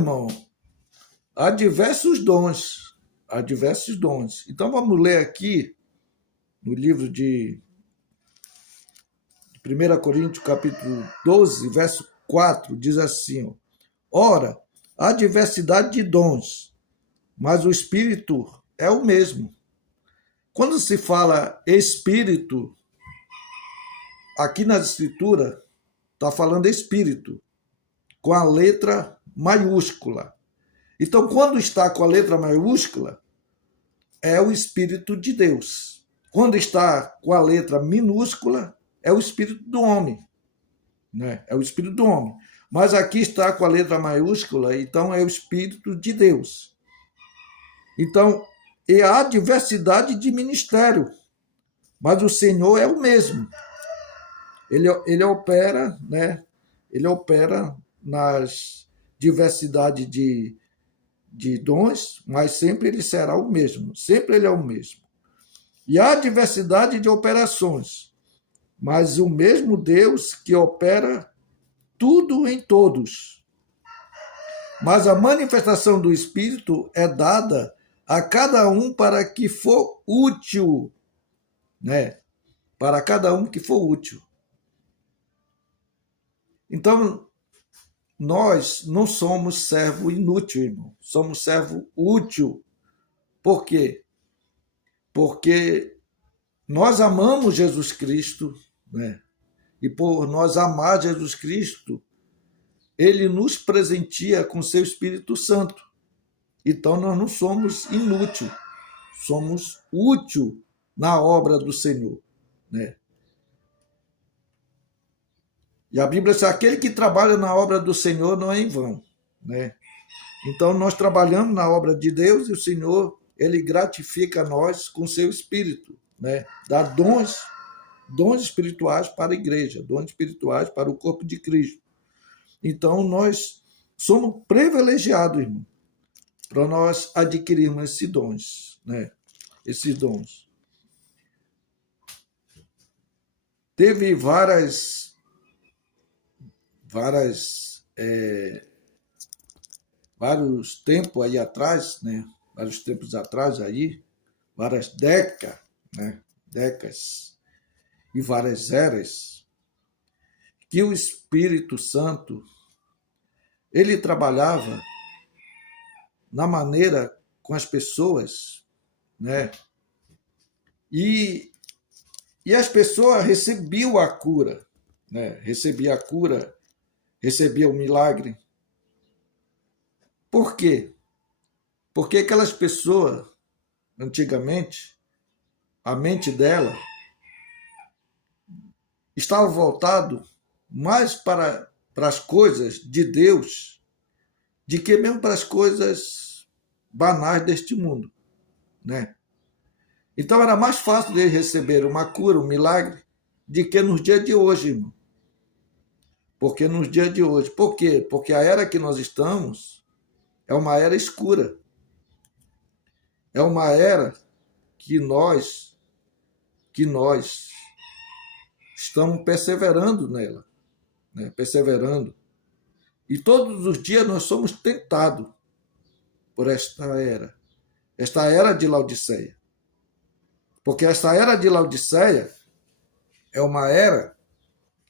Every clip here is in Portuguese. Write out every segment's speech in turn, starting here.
Irmão, há diversos dons, há diversos dons. Então vamos ler aqui no livro de 1 Coríntios, capítulo 12, verso 4, diz assim: ora, há diversidade de dons, mas o Espírito é o mesmo. Quando se fala Espírito, aqui na Escritura, está falando Espírito, com a letra maiúscula. Então, quando está com a letra maiúscula, é o Espírito de Deus. Quando está com a letra minúscula, é o Espírito do homem. Né? É o Espírito do homem. Mas aqui está com a letra maiúscula, então é o Espírito de Deus. Então, e há diversidade de ministério, mas o Senhor é o mesmo. Ele opera, né? Ele opera nas diversidade de dons, mas sempre ele será o mesmo. Sempre ele é o mesmo. E há diversidade de operações, mas o mesmo Deus que opera tudo em todos. Mas a manifestação do Espírito é dada a cada um para que for útil, né? Para cada um que for útil. Então, nós não somos servo inútil, irmão. Somos servo útil. Por quê? Porque nós amamos Jesus Cristo, né? E por nós amar Jesus Cristo, ele nos presentia com seu Espírito Santo. Então nós não somos inútil, somos útil na obra do Senhor, né? E a Bíblia diz: aquele que trabalha na obra do Senhor não é em vão, né? Então nós trabalhamos na obra de Deus e o Senhor, ele gratifica nós com seu Espírito, né? Dá dons espirituais para a igreja, dons espirituais para o corpo de Cristo. Então nós somos privilegiados, irmão, para nós adquirirmos esses dons, né? Esses dons. Teve vários tempos aí atrás, né? Vários tempos atrás aí, várias décadas, né? Décadas e várias eras, que o Espírito Santo ele trabalhava na maneira com as pessoas, né? E as pessoas recebiam a cura, né? Recebia a cura, recebia o milagre. Por quê? Porque aquelas pessoas, antigamente, a mente dela estava voltado mais para as coisas de Deus de que mesmo para as coisas banais deste mundo, né? Então era mais fácil de receber uma cura, um milagre, de que nos dias de hoje, irmão. Porque nos dias de hoje. Por quê? Porque a era que nós estamos é uma era escura. É uma era que nós estamos perseverando nela, né? Perseverando. E todos os dias nós somos tentados por esta era de Laodiceia. Porque esta era de Laodiceia é uma era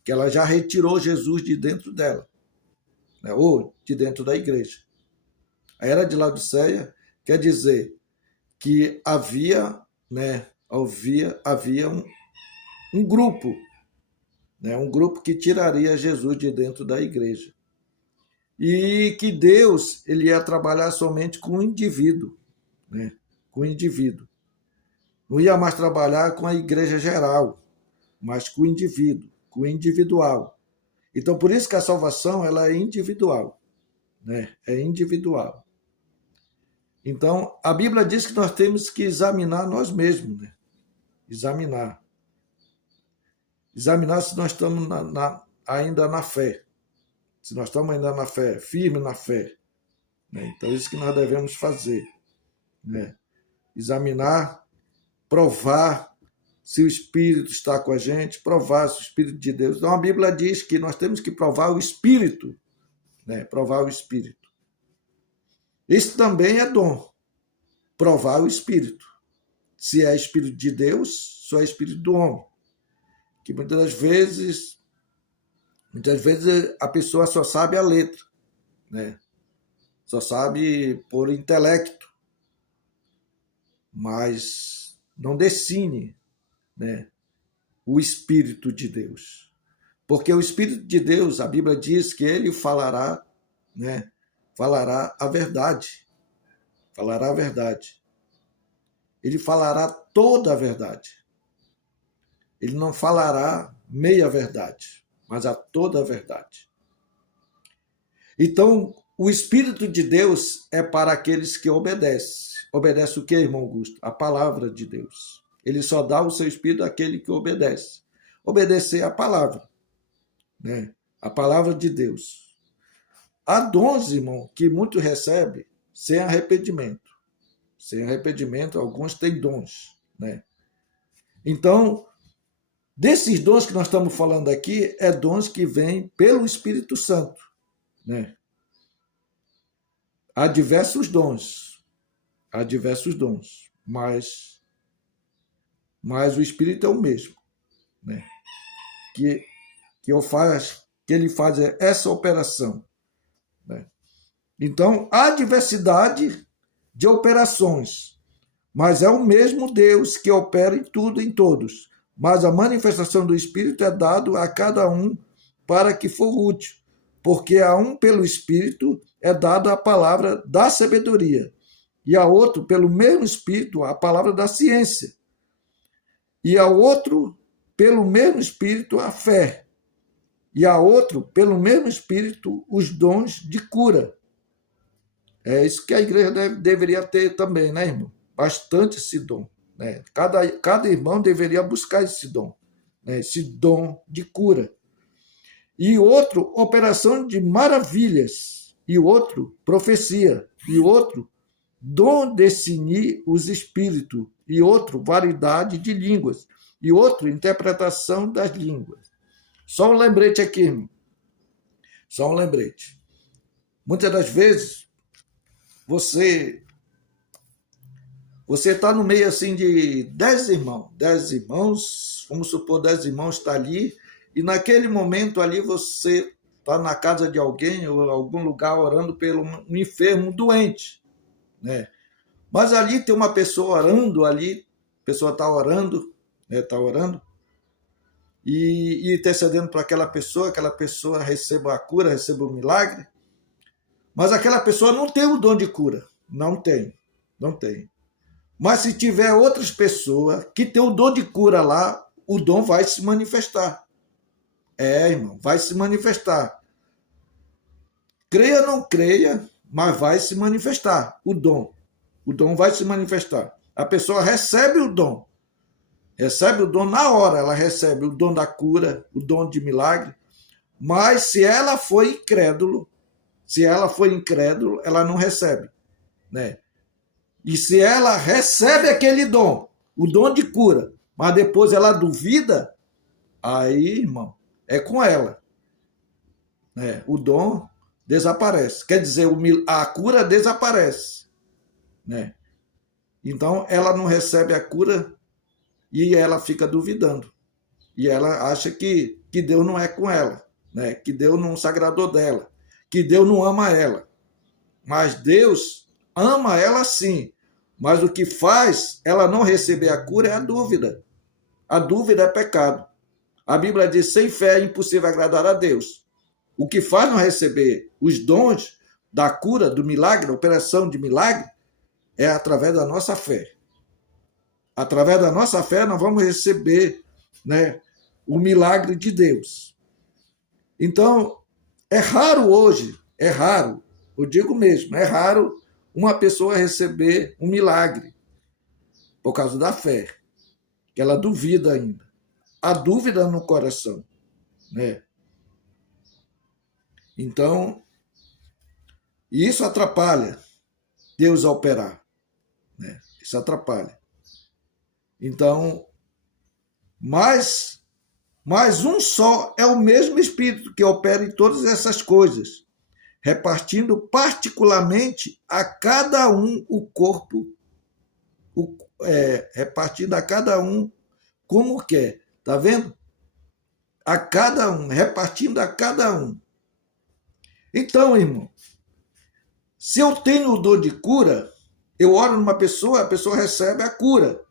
que ela já retirou Jesus de dentro dela, né? Ou de dentro da igreja. A era de Laodiceia quer dizer que havia, né, havia um grupo, né, um grupo que tiraria Jesus de dentro da igreja. E que Deus ele ia trabalhar somente com o indivíduo, né, com o indivíduo. Não ia mais trabalhar com a igreja geral, mas com o indivíduo, com o individual. Então, por isso que a salvação ela é individual, né? É individual. Então, a Bíblia diz que nós temos que examinar nós mesmos, né? Examinar se nós estamos ainda na fé. Se nós estamos ainda na fé, firme na fé. Né? Então, isso que nós devemos fazer. Né? Examinar, provar se o Espírito está com a gente, provar se o Espírito de Deus. Então, a Bíblia diz que nós temos que provar o Espírito. Né? Provar o Espírito. Isso também é dom, provar o Espírito. Se é Espírito de Deus, só é Espírito do homem. Que muitas vezes a pessoa só sabe a letra, né? Só sabe por intelecto, mas não define, né, o Espírito de Deus. Porque o Espírito de Deus, a Bíblia diz que ele falará, né, falará a verdade. Falará a verdade. Ele falará toda a verdade. Ele não falará meia verdade, mas a toda a verdade. Então, o Espírito de Deus é para aqueles que obedecem. Obedece o que, irmão Augusto? A palavra de Deus. Ele só dá o seu Espírito àquele que obedece. Obedecer a palavra, né? A palavra de Deus. Há dons, irmão, que muitos recebem sem arrependimento. Sem arrependimento, alguns têm dons, né? Então, desses dons que nós estamos falando aqui, é dons que vêm pelo Espírito Santo, né? Há diversos dons, mas o Espírito é o mesmo, né? Que ele faz essa operação, né? Então, há diversidade de operações, mas é o mesmo Deus que opera em tudo e em todos. Mas a manifestação do Espírito é dado a cada um para que for útil, porque a um pelo Espírito é dado a palavra da sabedoria, e a outro pelo mesmo Espírito a palavra da ciência, e a outro pelo mesmo Espírito a fé, e a outro pelo mesmo Espírito os dons de cura. É isso que a igreja deveria ter também, né, irmão? Bastante esse dom, né? Cada irmão deveria buscar esse dom, né? Esse dom de cura. E outro, operação de maravilhas. E outro, profecia. E outro, dom de discernir os espíritos. E outro, variedade de línguas. E outro, interpretação das línguas. Só um lembrete aqui, irmão. Só um lembrete. Muitas das vezes, você está no meio assim de 10 irmãos, vamos supor 10 irmãos está ali, e naquele momento ali você está na casa de alguém ou em algum lugar orando pelo um enfermo, um doente, né? Mas ali tem uma pessoa orando ali, a pessoa está orando, né? Está orando e intercedendo para aquela pessoa receba a cura, receba o milagre, mas aquela pessoa não tem o dom de cura, não tem. Mas se tiver outras pessoas que tem o dom de cura lá, o dom vai se manifestar. Irmão, vai se manifestar. Creia ou não creia, mas vai se manifestar o dom. O dom vai se manifestar. A pessoa recebe o dom. Recebe o dom na hora, ela recebe o dom da cura, o dom de milagre. Mas se ela for incrédulo, ela não recebe, né? E se ela recebe aquele dom, o dom de cura, mas depois ela duvida, aí, irmão, é com ela, né? O dom desaparece. Quer dizer, a cura desaparece, né? Então, ela não recebe a cura e ela fica duvidando. E ela acha que Deus não é com ela, né? Que Deus não se agradou dela, que Deus não ama ela. Mas Deus ama ela sim. Mas o que faz ela não receber a cura é a dúvida. A dúvida é pecado. A Bíblia diz, sem fé é impossível agradar a Deus. O que faz não receber os dons da cura, do milagre, da operação de milagre, é através da nossa fé. Através da nossa fé nós vamos receber, né, o milagre de Deus. Então, é raro hoje, eu digo mesmo, é raro uma pessoa receber um milagre por causa da fé, que ela duvida ainda. A dúvida no coração, né? Então, isso atrapalha Deus a operar, né? Isso atrapalha. Então, mas um só é o mesmo Espírito que opera em todas essas coisas, repartindo particularmente a cada um o corpo, repartindo a cada um como quer. Está vendo? A cada um, repartindo a cada um. Então, irmão, se eu tenho o dom de cura, eu oro numa pessoa, a pessoa recebe a cura.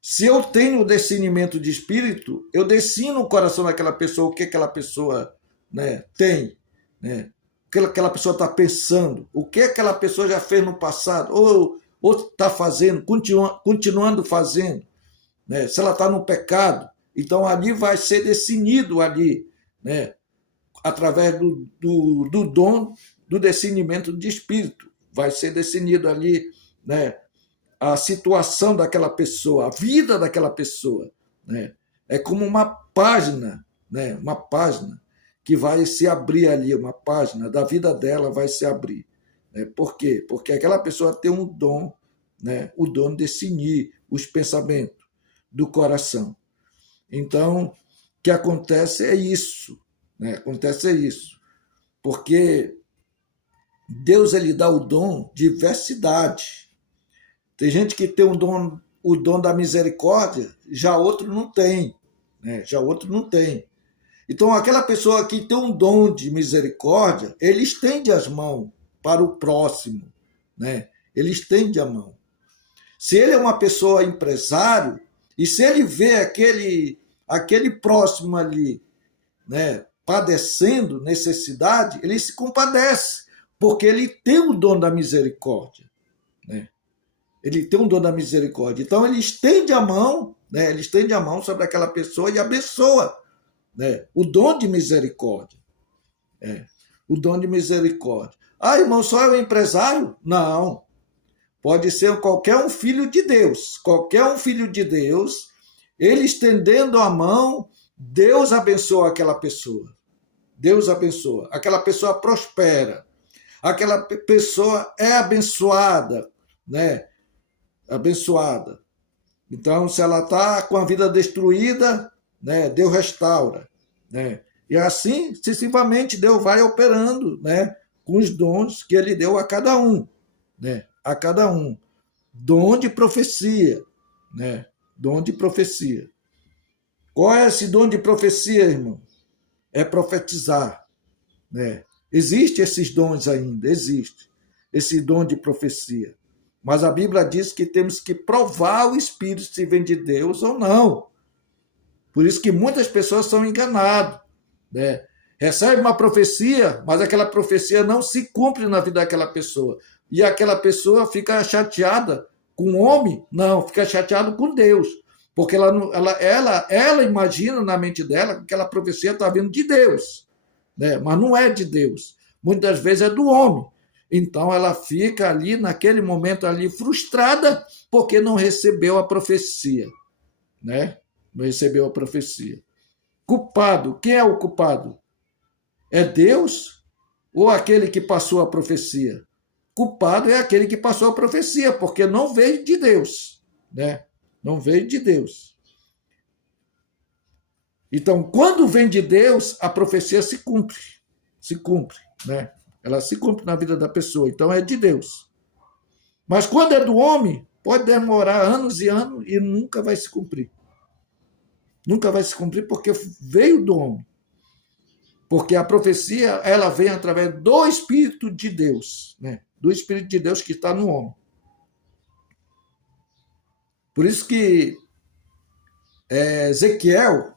Se eu tenho o discernimento de espírito, eu destino o coração daquela pessoa, o que aquela pessoa, né, tem, né, o que aquela pessoa está pensando, o que aquela pessoa já fez no passado, ou está fazendo, continuando fazendo, né, se ela está no pecado. Então ali vai ser definido ali, né, através do dom do discernimento de espírito. Vai ser definido ali, né, a situação daquela pessoa, a vida daquela pessoa, né? É como uma página, né? Uma página que vai se abrir ali, uma página da vida dela vai se abrir. Né? Por quê? Porque aquela pessoa tem um dom, né? O dom de discernir os pensamentos do coração. Então, o que acontece é isso, né? Acontece é isso, porque Deus ele dá o dom de diversidade. Tem gente que tem o dom da misericórdia, já outro não tem, né? Já outro não tem. Então, aquela pessoa que tem um dom de misericórdia, ele estende as mãos para o próximo, né? Ele estende a mão. Se ele é uma pessoa empresário, e se ele vê aquele próximo ali, né, padecendo necessidade, ele se compadece, porque ele tem o dom da misericórdia, né? Ele tem um dom da misericórdia. Então, ele estende a mão, né? Ele estende a mão sobre aquela pessoa e abençoa, né? O dom de misericórdia. O dom de misericórdia. Ah, irmão, só é o empresário? Não. Pode ser qualquer um filho de Deus. Qualquer um filho de Deus, ele estendendo a mão, Deus abençoa aquela pessoa. Deus abençoa. Aquela pessoa prospera. Aquela pessoa é abençoada, né? Abençoada. Então, se ela está com a vida destruída, né, Deus restaura, né? E assim, sucessivamente, Deus vai operando, né, com os dons que ele deu a cada um, né? A cada um. Dom de profecia, né? Dom de profecia. Qual é esse dom de profecia, irmão? É profetizar, né? Existe esses dons ainda, existe esse dom de profecia. Mas a Bíblia diz que temos que provar o Espírito se vem de Deus ou não. Por isso que muitas pessoas são enganadas, né? Recebe uma profecia, mas aquela profecia não se cumpre na vida daquela pessoa. E aquela pessoa fica chateada com o homem? Não, fica chateada com Deus. Porque ela imagina na mente dela que aquela profecia está vindo de Deus, né? Mas não é de Deus. Muitas vezes é do homem. Então ela fica ali, naquele momento ali, frustrada, porque não recebeu a profecia, né? Não recebeu a profecia. Culpado, quem é o culpado? É Deus ou aquele que passou a profecia? Culpado é aquele que passou a profecia, porque não veio de Deus, né? Não veio de Deus. Então, quando vem de Deus, a profecia se cumpre, né? Ela se cumpre na vida da pessoa, então é de Deus. Mas quando é do homem, pode demorar anos e anos e nunca vai se cumprir. Nunca vai se cumprir porque veio do homem. Porque a profecia, ela vem através do Espírito de Deus, né? Do Espírito de Deus que está no homem. Por isso que Ezequiel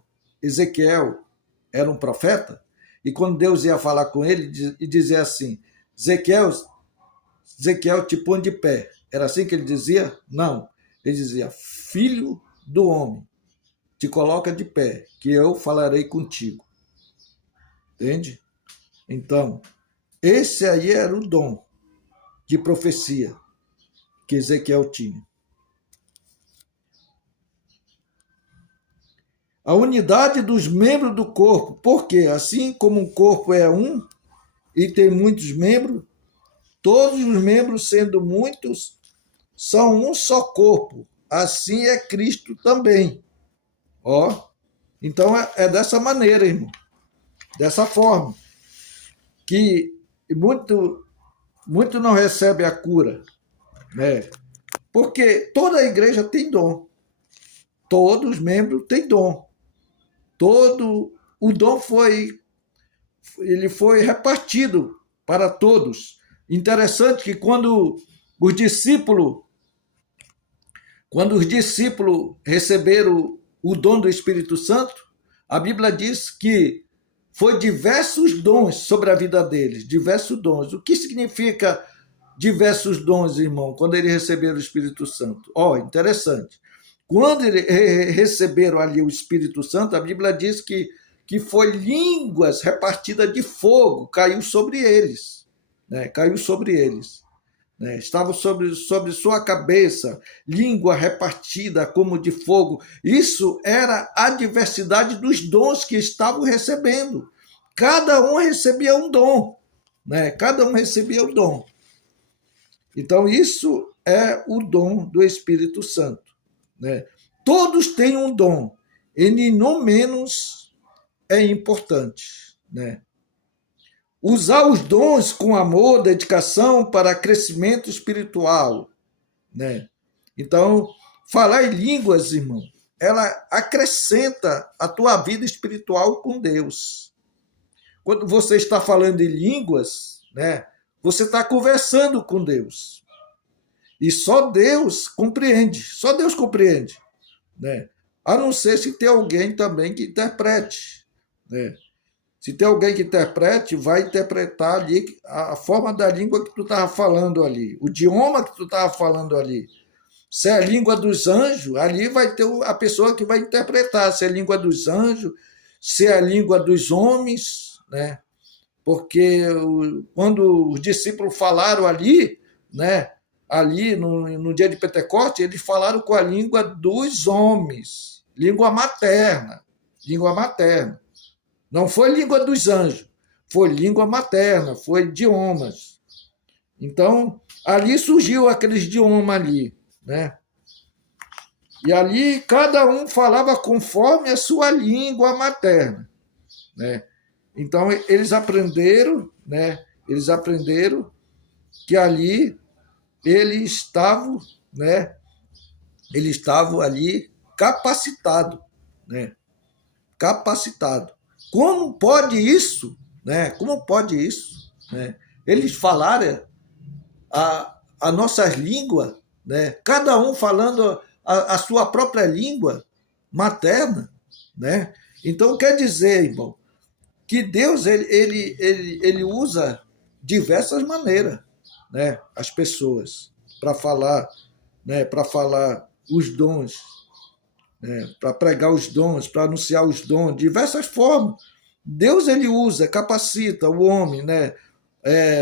era um profeta, e quando Deus ia falar com ele e dizer assim, Ezequiel te põe de pé. Era assim que ele dizia? Não. Ele dizia, filho do homem, te coloca de pé, que eu falarei contigo. Entende? Então, esse aí era o dom de profecia que Ezequiel tinha. A unidade dos membros do corpo, porque assim como um corpo é um e tem muitos membros, todos os membros, sendo muitos, são um só corpo. Assim é Cristo também. Ó, então é dessa maneira, irmão. Dessa forma que e muito não recebe a cura, né? Porque toda a igreja tem dom. Todos os membros têm dom. Todo o dom ele foi repartido para todos. Interessante que os discípulos receberam o dom do Espírito Santo, a Bíblia diz que foi diversos dons sobre a vida deles, diversos dons. O que significa diversos dons, irmão, quando eles receberam o Espírito Santo? Interessante. Quando eles receberam ali o Espírito Santo, a Bíblia diz que foi línguas repartidas de fogo, caiu sobre eles, né? Caiu sobre eles. Né? Estava sobre sua cabeça, língua repartida como de fogo. Isso era a diversidade dos dons que estavam recebendo. Cada um recebia um dom, né? Cada um recebia um dom. Então, isso é o dom do Espírito Santo. Né? Todos têm um dom, e não menos é importante. Né? Usar os dons com amor, dedicação para crescimento espiritual. Né? Então, falar em línguas, irmão, ela acrescenta a tua vida espiritual com Deus. Quando você está falando em línguas, né, você está conversando com Deus. E só Deus compreende, né? A não ser se tem alguém também que interprete. Né? Se tem alguém que interprete, vai interpretar ali a forma da língua que tu estava falando ali, o idioma que tu estava falando ali. Se é a língua dos anjos, ali vai ter a pessoa que vai interpretar, se é a língua dos anjos, se é a língua dos homens, né? Porque quando os discípulos falaram ali, né? Ali no dia de Pentecostes, eles falaram com a língua dos homens, língua materna. Não foi língua dos anjos, foi língua materna, foi idiomas. Então, ali surgiu aqueles idiomas ali, né? E ali cada um falava conforme a sua língua materna, né? Então, eles aprenderam, né? Eles aprenderam que ali eles estavam, né? Eles estavam ali capacitados, né? Capacitado. Como pode isso, né? Como pode isso, né? Eles falarem a nossas línguas, né? Cada um falando a sua própria língua materna, né? Então quer dizer, irmão, que Deus ele usa diversas maneiras, né? As pessoas para falar, né? Para falar os dons, né? Para pregar os dons, para anunciar os dons, diversas formas. Deus ele usa, capacita o homem, né?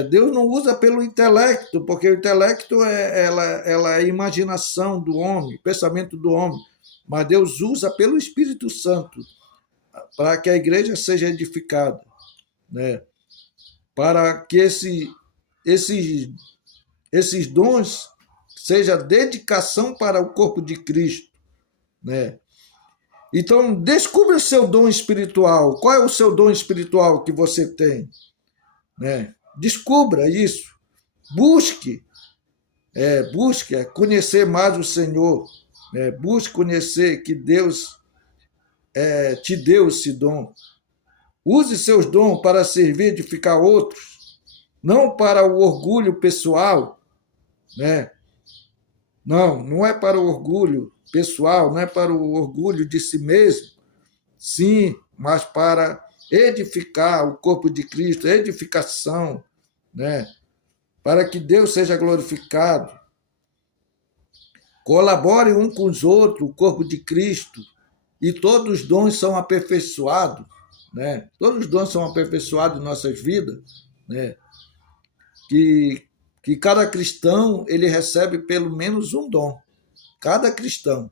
Deus não usa pelo intelecto, porque o intelecto ela é a imaginação do homem, pensamento do homem, mas Deus usa pelo Espírito Santo para que a igreja seja edificada, né? Para que esses dons seja dedicação para o corpo de Cristo, né? Então, descubra o seu dom espiritual. Qual é o seu dom espiritual que você tem? Né? Descubra isso. Busque conhecer mais o Senhor. Né? Busque conhecer que Deus te deu esse dom. Use seus dons para servir e edificar outros, não para o orgulho pessoal. Né? Não é para o orgulho pessoal, não é para o orgulho de si mesmo, sim, mas para edificar o corpo de Cristo, edificação, né? Para que Deus seja glorificado. Colabore um com os outros, o corpo de Cristo, e todos os dons são aperfeiçoados, né? Todos os dons são aperfeiçoados em nossas vidas, né? Que cada cristão ele recebe pelo menos um dom. Cada cristão,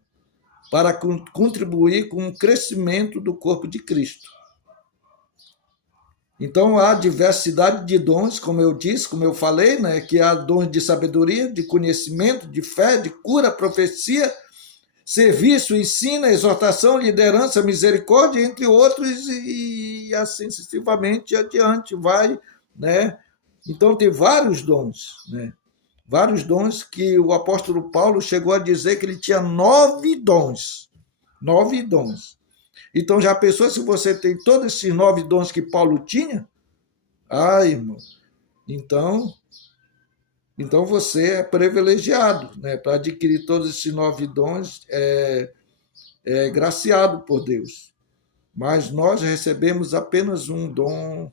para contribuir com o crescimento do corpo de Cristo. Então, há diversidade de dons, como eu disse, como eu falei, né, que há dons de sabedoria, de conhecimento, de fé, de cura, profecia, serviço, ensino, exortação, liderança, misericórdia, entre outros, e assim sucessivamente adiante vai, né, Então tem vários dons, né? Vários dons que o apóstolo Paulo chegou a dizer que ele tinha 9 dons. 9 dons. Então já pensou se você tem todos esses 9 dons que Paulo tinha? Ah, irmão, então, então você é privilegiado, né? Para adquirir todos esses 9 dons, é graciado por Deus. Mas nós recebemos apenas um dom,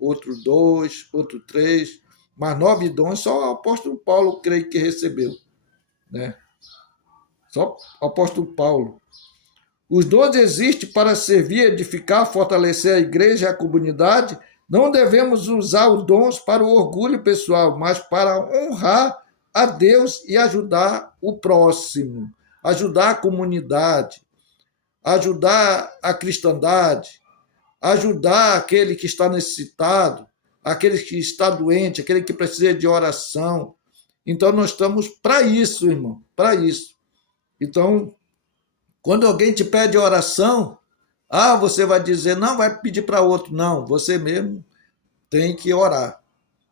outro 2, outro 3, mas 9 dons só o apóstolo Paulo creio que recebeu, né? Só o apóstolo Paulo. Os dons existem para servir, edificar, fortalecer a igreja e a comunidade. Não devemos usar os dons para o orgulho pessoal, mas para honrar a Deus e ajudar o próximo, ajudar a comunidade, ajudar a cristandade, ajudar aquele que está necessitado, aquele que está doente, aquele que precisa de oração. Então, nós estamos para isso, irmão, para isso. Então, quando alguém te pede oração, você vai dizer, não, vai pedir para outro. Não, você mesmo tem que orar.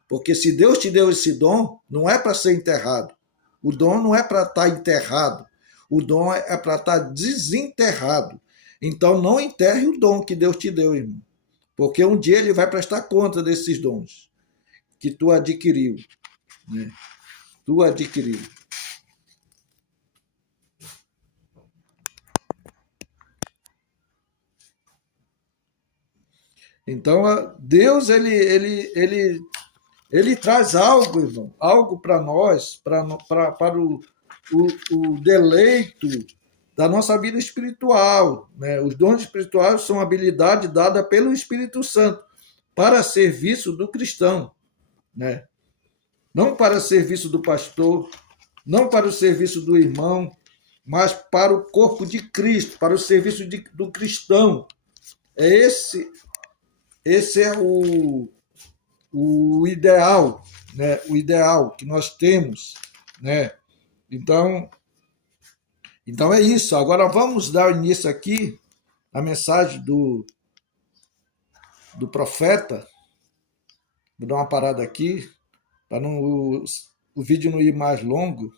Porque se Deus te deu esse dom, não é para ser enterrado. O dom não é para estar enterrado. O dom é para estar desenterrado. Então, não enterre o dom que Deus te deu, irmão. Porque um dia ele vai prestar conta desses dons que tu adquiriu, né? Tu adquiriu. Então, Deus, ele traz algo, irmão, algo para nós, para o deleito da nossa vida espiritual, né? Os dons espirituais são habilidade dada pelo Espírito Santo para serviço do cristão, né? Não para serviço do pastor, não para o serviço do irmão, mas para o corpo de Cristo, para o serviço do cristão. Esse é o ideal, né? O ideal que nós temos, né? Então é isso. Agora vamos dar início aqui à mensagem do profeta. Vou dar uma parada aqui para o vídeo não ir mais longo.